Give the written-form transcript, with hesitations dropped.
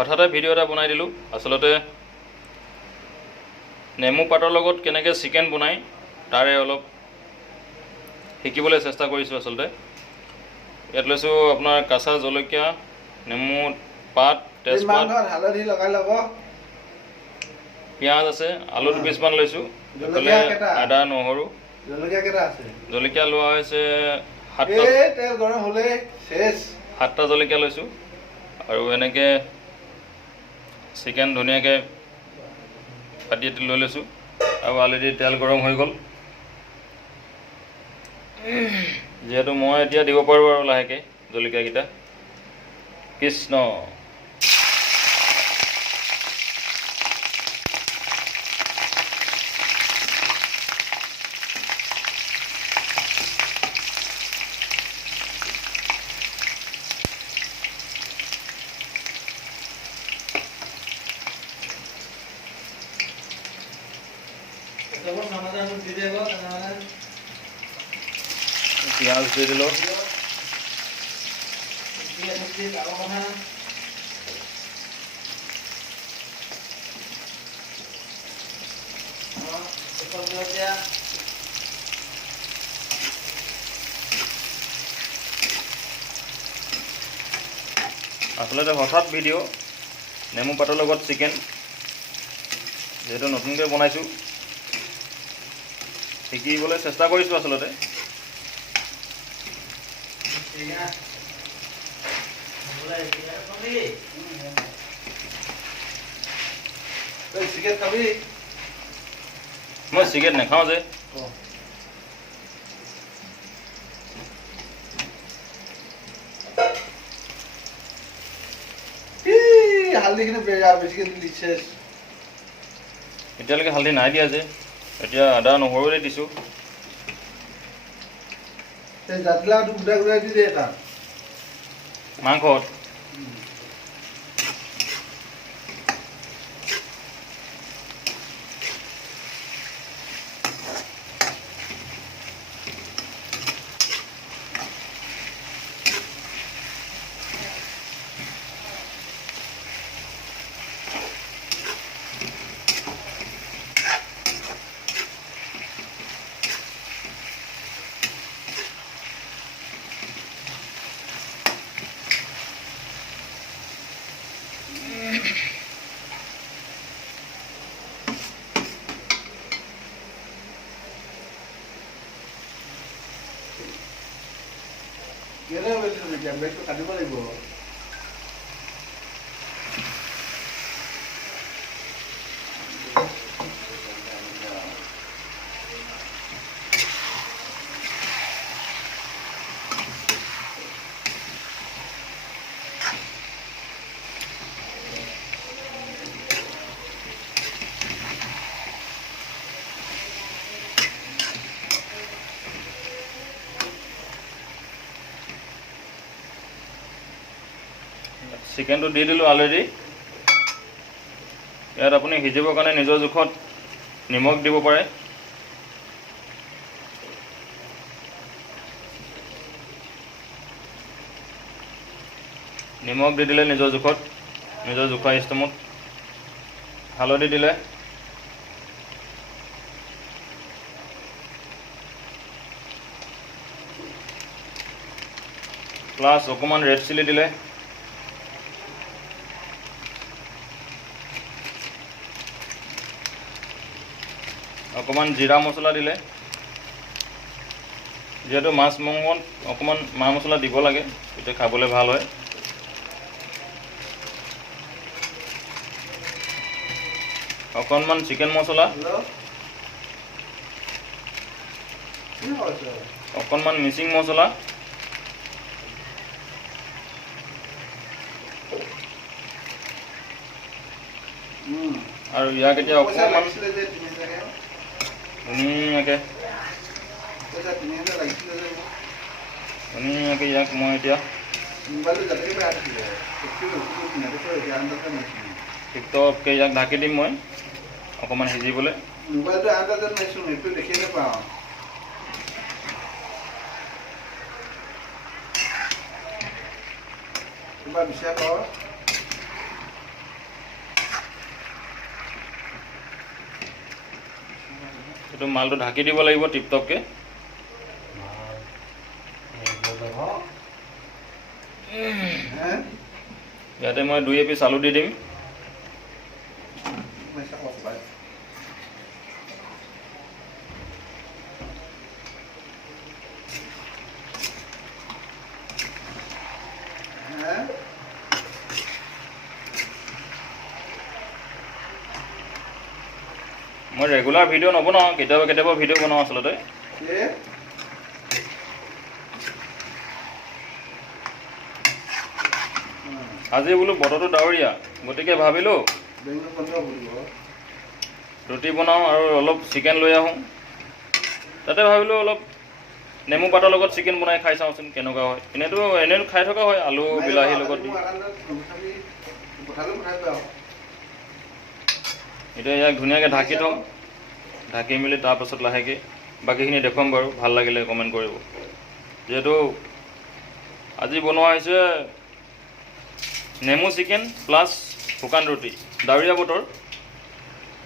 হঠাতে ভিডিঅ' এটা বনাই দিলোঁ আচলতে নেমু পাতৰ লগত কেনেকৈ চিকেন বনাই তাৰে অলপ শিকিবলৈ চেষ্টা কৰিছোঁ আচলতে ইয়াত লৈছোঁ আপোনাৰ কাঁচা জলকীয়া নেমু পাত তেজপাত হালধি লগাই ল'ব পিঁয়াজ আছে আলু 2 পিচমান লৈছোঁ আদা নহৰু জলকীয়া কেইটা আছে জলকীয়া লোৱা হৈছে 7টা তেল গৰম হ'লে শেষ 7টা জলকীয়া লৈছোঁ আৰু এনেকৈ চিকেন ধুনীয়াকৈ কাটি লৈ লৈছোঁ আৰু অলৰেডি তেল গৰম হৈ গ'ল যিহেতু মই এতিয়া দিব পাৰোঁ আৰু লাহেকৈ জলকীয়াকেইটা কৃষ্ণ পিঁয়াজ দি দিলোঁ আচলতে হঠাৎ ভিডিঅ' নেমু পাতৰ লগত চিকেন যিহেতু নতুনকৈ বনাইছোঁ শিকিবলৈ চেষ্টা কৰিছোঁ আচলতে মই চিকেন নাখাওঁ যে হালধিখিনি বেছিকৈ দিছে এতিয়ালৈকে হালধি নাই দিয়া যে এতিয়া আদা নহৰুৰে দিছোঁ জাতিলাওটো গোটাই গোটাই দি দিয়ে তাত মাংসত কাটিব লাগিব চিকেনটো দি দিলোঁ অলৰেডি ইয়াত আপুনি সিজিবৰ কাৰণে নিজৰ জোখত নিমখ দিব পাৰে নিমখ দি দিলে নিজৰ জোখত নিজৰ জোখৰ ষ্টেমত হালধি দিলে প্লাছ অকণমান ৰেড চিলি দিলে অকণমান জিৰা মছলা দিলে যিহেতু মাছ মাংসত অকণমান মা মছলা দিব লাগে তেতিয়া খাবলৈ ভাল হয় অকণমান চিকেন মছলা অকণমান মিচিং মছলা আৰু ইয়াক এতিয়া অকণমান ধুনীয়াকৈ ইয়াক মই এতিয়া টিকটককৈ ইয়াক ঢাকি দিম মই অকণমান সিজিবলৈ মোবাইলটো আন্দাজত নাইছোঁ সেইটো দেখি নাপাওঁ কিবা বিচাৰ কৰ এইটো মালটো ঢাকি দিব লাগিব টিপটপকৈ। হে ইয়াতে মই 2 এপিচ আলু দি দিম। মই ৰেগুলাৰ ভিডিঅ' নবনাওঁ, কেতিয়াবা কেতিয়াবা ভিডিঅ' বনাওঁ আচলতে। আজি বোলো বতৰটো ডাৱৰীয়া, গতিকে ভাবিলোঁ ৰুটি বনাওঁ আৰু অলপ চিকেন লৈ আহোঁ। তাতে ভাবিলোঁ অলপ নেমু পাতৰ লগত চিকেন বনাই খাই চাওঁচোন কেনেকুৱা হয়। এনেইতো খাই থকা হয় আলু বিলাহীৰ লগত দি। এতিয়া ইয়াক ধুনীয়াকৈ ঢাকি থওঁ, ঢাকি মেলি তাৰপাছত লাহেকৈ বাকীখিনি দেখুৱাম বাৰু। ভাল লাগিলে কমেণ্ট কৰিব। যিহেতু আজি বনোৱা হৈছে নেমু চিকেন প্লাছ শুকান ৰুটি, ডাৱৰীয়া বতৰ।